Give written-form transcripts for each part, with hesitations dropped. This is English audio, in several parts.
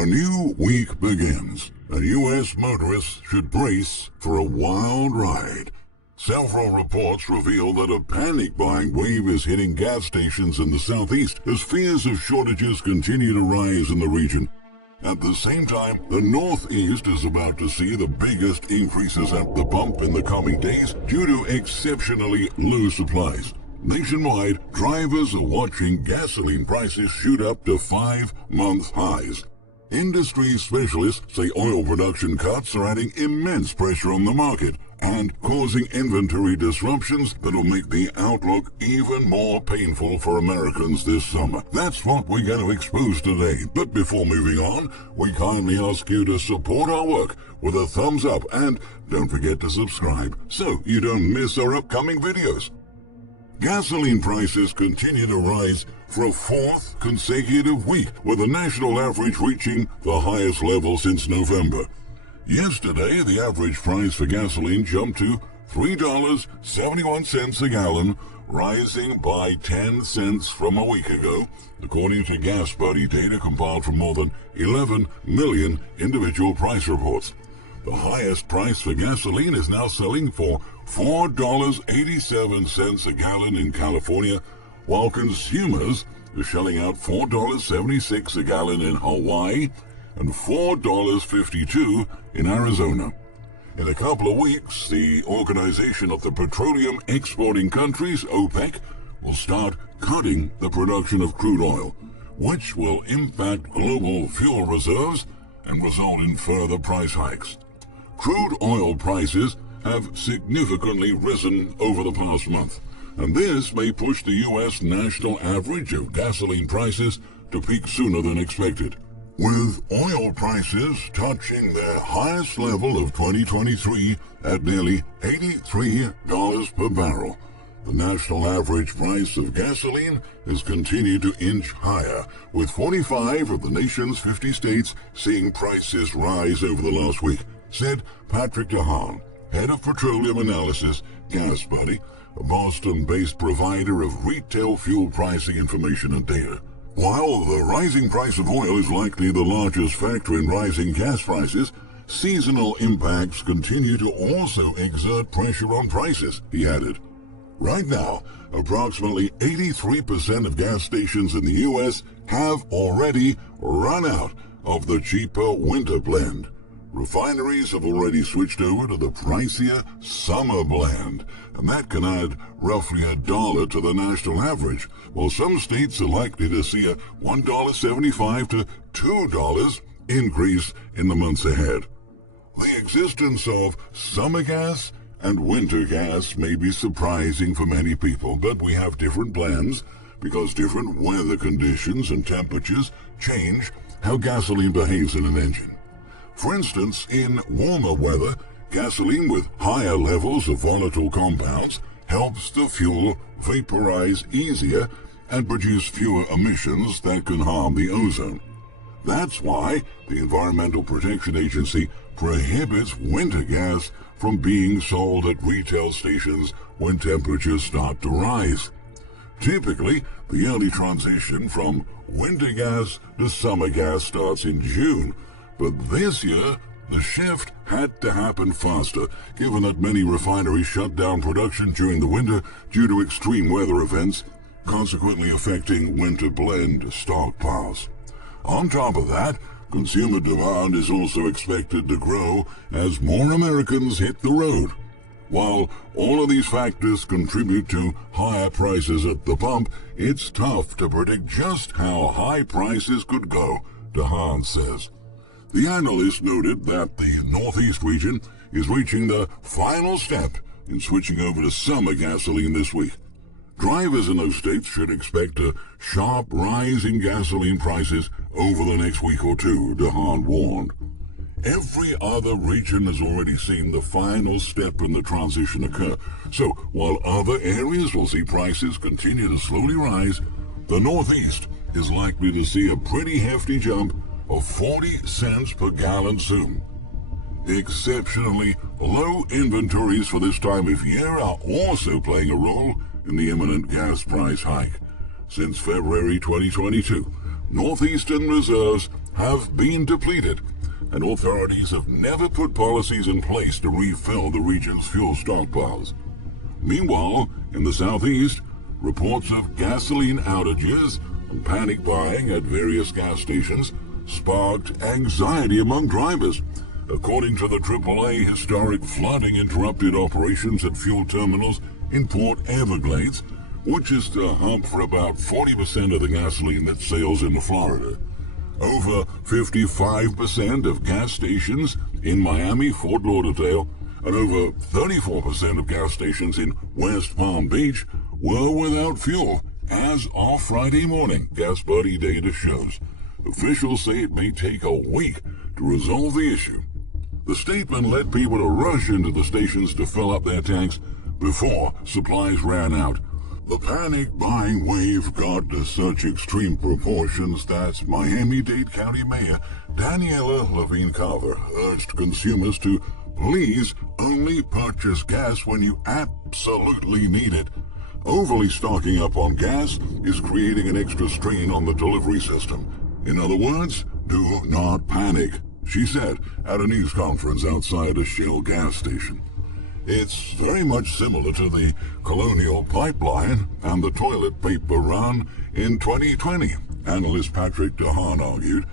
A new week begins, and U.S. motorists should brace for a wild ride. Several reports reveal that a panic-buying wave is hitting gas stations in the southeast as fears of shortages continue to rise in the region. At the same time, the northeast is about to see the biggest increases at the pump in the coming days due to exceptionally low supplies. Nationwide, drivers are watching gasoline prices shoot up to 5-month highs. Industry specialists say oil production cuts are adding immense pressure on the market and causing inventory disruptions that will make the outlook even more painful for Americans this summer. That's what we're going to expose today. But before moving on, we kindly ask you to support our work with a thumbs up and don't forget to subscribe so you don't miss our upcoming videos. Gasoline prices continue to rise for a fourth consecutive week, with the national average reaching the highest level since November. Yesterday, the average price for gasoline jumped to $3.71 a gallon, rising by 10 cents from a week ago, according to GasBuddy data compiled from more than 11 million individual price reports. The highest price for gasoline is now selling for $4.87 a gallon in California, while consumers are shelling out $4.76 a gallon in Hawaii and $4.52 in Arizona. In a couple of weeks, the Organization of the Petroleum Exporting Countries, OPEC, will start cutting the production of crude oil, which will impact global fuel reserves and result in further price hikes. Crude oil prices have significantly risen over the past month, and this may push the U.S. national average of gasoline prices to peak sooner than expected. With oil prices touching their highest level of 2023 at nearly $83 per barrel, the national average price of gasoline has continued to inch higher, with 45 of the nation's 50 states seeing prices rise over the last week, said Patrick DeHaan, head of petroleum analysis, GasBuddy, a Boston-based provider of retail fuel pricing information and data. While the rising price of oil is likely the largest factor in rising gas prices, seasonal impacts continue to also exert pressure on prices, he added. Right now, approximately 83% of gas stations in the U.S. have already run out of the cheaper winter blend. Refineries have already switched over to the pricier summer blend, and that can add roughly $1 to the national average, while some states are likely to see a $1.75 to $2 increase in the months ahead. The existence of summer gas and winter gas may be surprising for many people, but we have different blends because different weather conditions and temperatures change how gasoline behaves in an engine. For instance, in warmer weather, gasoline with higher levels of volatile compounds helps the fuel vaporize easier and produce fewer emissions that can harm the ozone. That's why the Environmental Protection Agency prohibits winter gas from being sold at retail stations when temperatures start to rise. Typically, the early transition from winter gas to summer gas starts in June, but this year, the shift had to happen faster, given that many refineries shut down production during the winter due to extreme weather events, consequently affecting winter blend stockpiles. On top of that, consumer demand is also expected to grow as more Americans hit the road. While all of these factors contribute to higher prices at the pump, it's tough to predict just how high prices could go, DeHaan says. The analyst noted that the Northeast region is reaching the final step in switching over to summer gasoline this week. Drivers in those states should expect a sharp rise in gasoline prices over the next week or two, DeHaan warned. Every other region has already seen the final step in the transition occur, so while other areas will see prices continue to slowly rise, the Northeast is likely to see a pretty hefty jump of 40 cents per gallon soon. Exceptionally low inventories for this time of year are also playing a role in the imminent gas price hike. Since February 2022, Northeastern reserves have been depleted, and authorities have never put policies in place to refill the region's fuel stockpiles. Meanwhile, in the southeast, reports of gasoline outages and panic buying at various gas stations sparked anxiety among drivers. According to the AAA, historic flooding interrupted operations at fuel terminals in Port Everglades, which is the hub for about 40% of the gasoline that sails into Florida. Over 55% of gas stations in Miami, Fort Lauderdale, and over 34% of gas stations in West Palm Beach were without fuel as of Friday morning, GasBuddy data shows. Officials say it may take a week to resolve the issue. The statement led people to rush into the stations to fill up their tanks before supplies ran out. The panic buying wave got to such extreme proportions that Miami-Dade County Mayor Daniela Levine Carver urged consumers to please only purchase gas when you absolutely need it. Overly stocking up on gas is creating an extra strain on the delivery system. In other words, do not panic, she said at a news conference outside a Shell gas station. It's very much similar to the Colonial Pipeline and the toilet paper run in 2020, analyst Patrick DeHaan argued.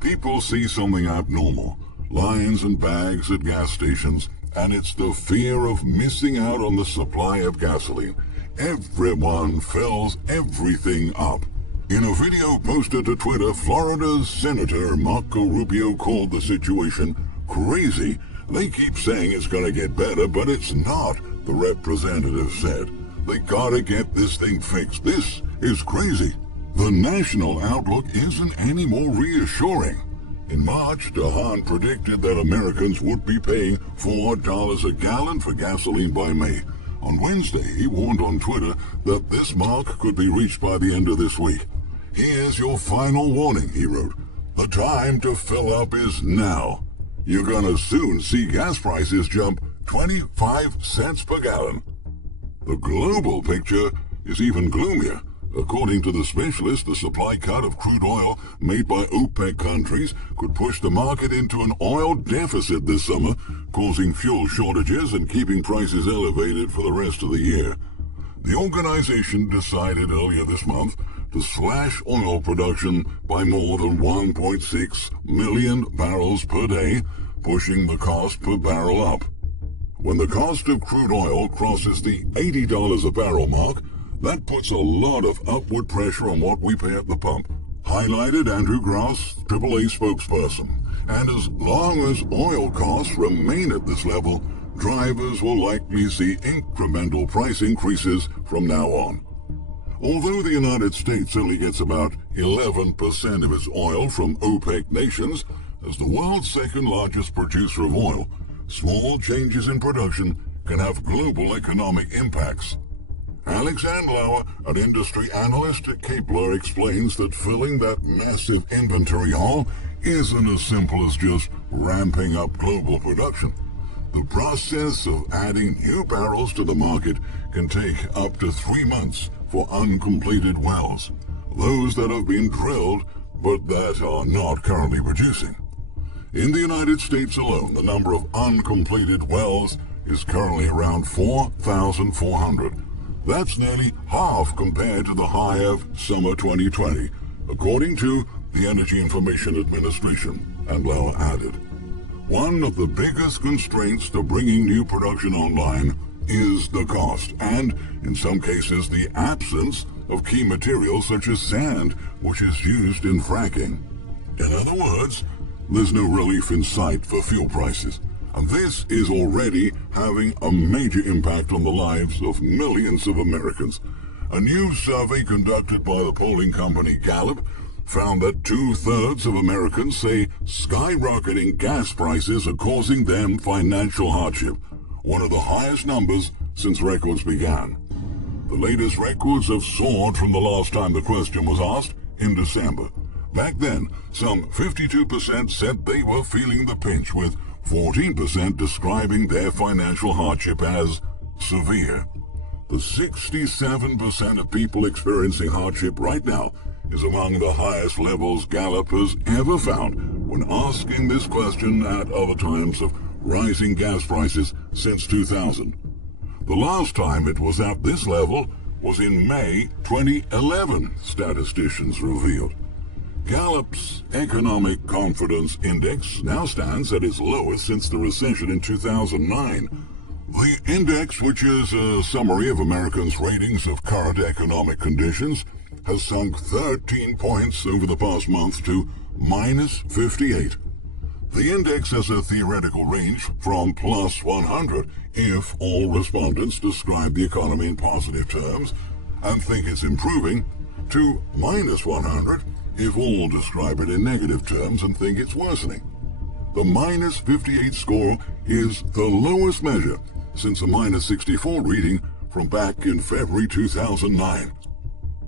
People see something abnormal, lines and bags at gas stations, and it's the fear of missing out on the supply of gasoline. Everyone fills everything up. In a video posted to Twitter, Florida's Senator Marco Rubio called the situation crazy. They keep saying it's going to get better, but it's not, the representative said. They gotta get this thing fixed. This is crazy. The national outlook isn't any more reassuring. In March, DeHaan predicted that Americans would be paying $4 a gallon for gasoline by May. On Wednesday, he warned on Twitter that this mark could be reached by the end of this week. Here's your final warning, he wrote. The time to fill up is now. You're gonna soon see gas prices jump 25 cents per gallon. The global picture is even gloomier. According to the specialist, the supply cut of crude oil made by OPEC countries could push the market into an oil deficit this summer, causing fuel shortages and keeping prices elevated for the rest of the year. The organization decided earlier this month to slash oil production by more than 1.6 million barrels per day, pushing the cost per barrel up. When the cost of crude oil crosses the $80 a barrel mark, that puts a lot of upward pressure on what we pay at the pump, highlighted Andrew Gross, AAA spokesperson. And as long as oil costs remain at this level, drivers will likely see incremental price increases from now on. Although the United States only gets about 11% of its oil from OPEC nations, as the world's second largest producer of oil, small changes in production can have global economic impacts. Alex Andlauer, an industry analyst at Kepler, explains that filling that massive inventory hole isn't as simple as just ramping up global production. The process of adding new barrels to the market can take up to 3 months for uncompleted wells, those that have been drilled but that are not currently producing. In the United States alone, the number of uncompleted wells is currently around 4,400. That's nearly half compared to the high of summer 2020, according to the Energy Information Administration, Andlauer added. One of the biggest constraints to bringing new production online is the cost, and, in some cases, the absence of key materials such as sand, which is used in fracking. In other words, there's no relief in sight for fuel prices, and this is already having a major impact on the lives of millions of Americans. A new survey conducted by the polling company Gallup found that 2/3 of Americans say skyrocketing gas prices are causing them financial hardship, one of the highest numbers since records began. The latest records have soared from the last time the question was asked in December. Back then, some 52% said they were feeling the pinch, with 14% describing their financial hardship as severe. The 67% of people experiencing hardship right now is among the highest levels Gallup has ever found when asking this question at other times of rising gas prices since 2000. The last time it was at this level was in May 2011, statisticians revealed. Gallup's Economic Confidence Index now stands at its lowest since the recession in 2009. The index, which is a summary of Americans' ratings of current economic conditions, has sunk 13 points over the past month to minus 58. The index has a theoretical range from plus 100 if all respondents describe the economy in positive terms and think it's improving, to minus 100 if all describe it in negative terms and think it's worsening. The minus 58 score is the lowest measure since a minus 64 reading from back in February 2009.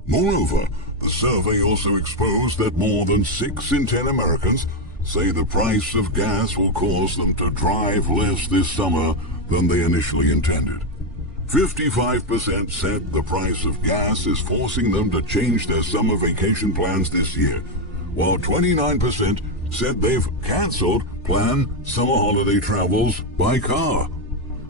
Moreover, the survey also exposed that more than 6 in 10 Americans say the price of gas will cause them to drive less this summer than they initially intended. 55% said the price of gas is forcing them to change their summer vacation plans this year, while 29% said they've canceled planned summer holiday travels by car.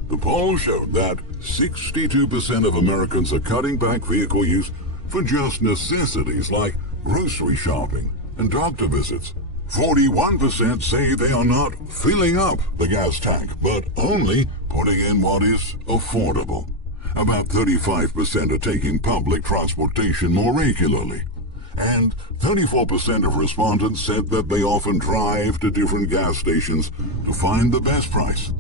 The poll showed that 62% of Americans are cutting back vehicle use for just necessities like grocery shopping and doctor visits. 41% say they are not filling up the gas tank, but only putting in what is affordable. About 35% are taking public transportation more regularly. And 34% of respondents said that they often drive to different gas stations to find the best price.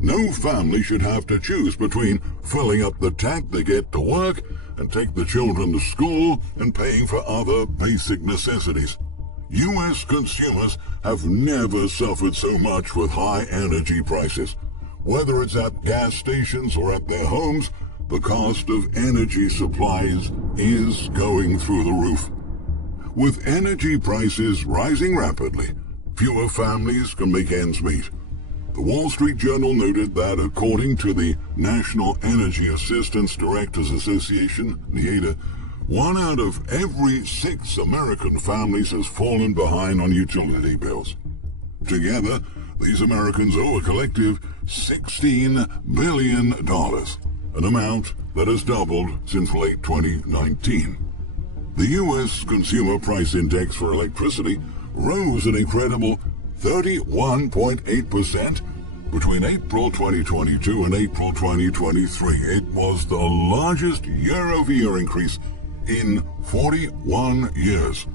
No family should have to choose between filling up the tank to get to work and take the children to school and paying for other basic necessities. U.S. consumers have never suffered so much with high energy prices. Whether it's at gas stations or at their homes, the cost of energy supplies is going through the roof. With energy prices rising rapidly, fewer families can make ends meet. The Wall Street Journal noted that according to the National Energy Assistance Directors Association, NEADA, 1 out of every 6 American families has fallen behind on utility bills. Together, these Americans owe a collective $16 billion, an amount that has doubled since late 2019. The U.S. Consumer Price Index for electricity rose an incredible 31.8% between April 2022 and April 2023. It was the largest year-over-year increase in 41 years.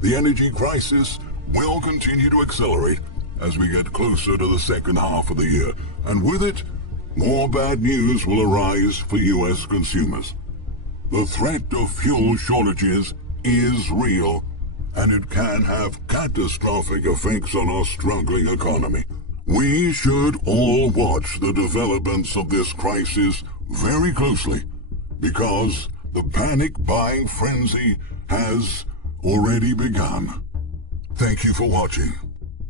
The energy crisis will continue to accelerate as we get closer to the second half of the year, and with it, more bad news will arise for U.S. consumers. The threat of fuel shortages is real, and it can have catastrophic effects on our struggling economy. We should all watch the developments of this crisis very closely, because the panic buying frenzy has already begun. Thank you for watching.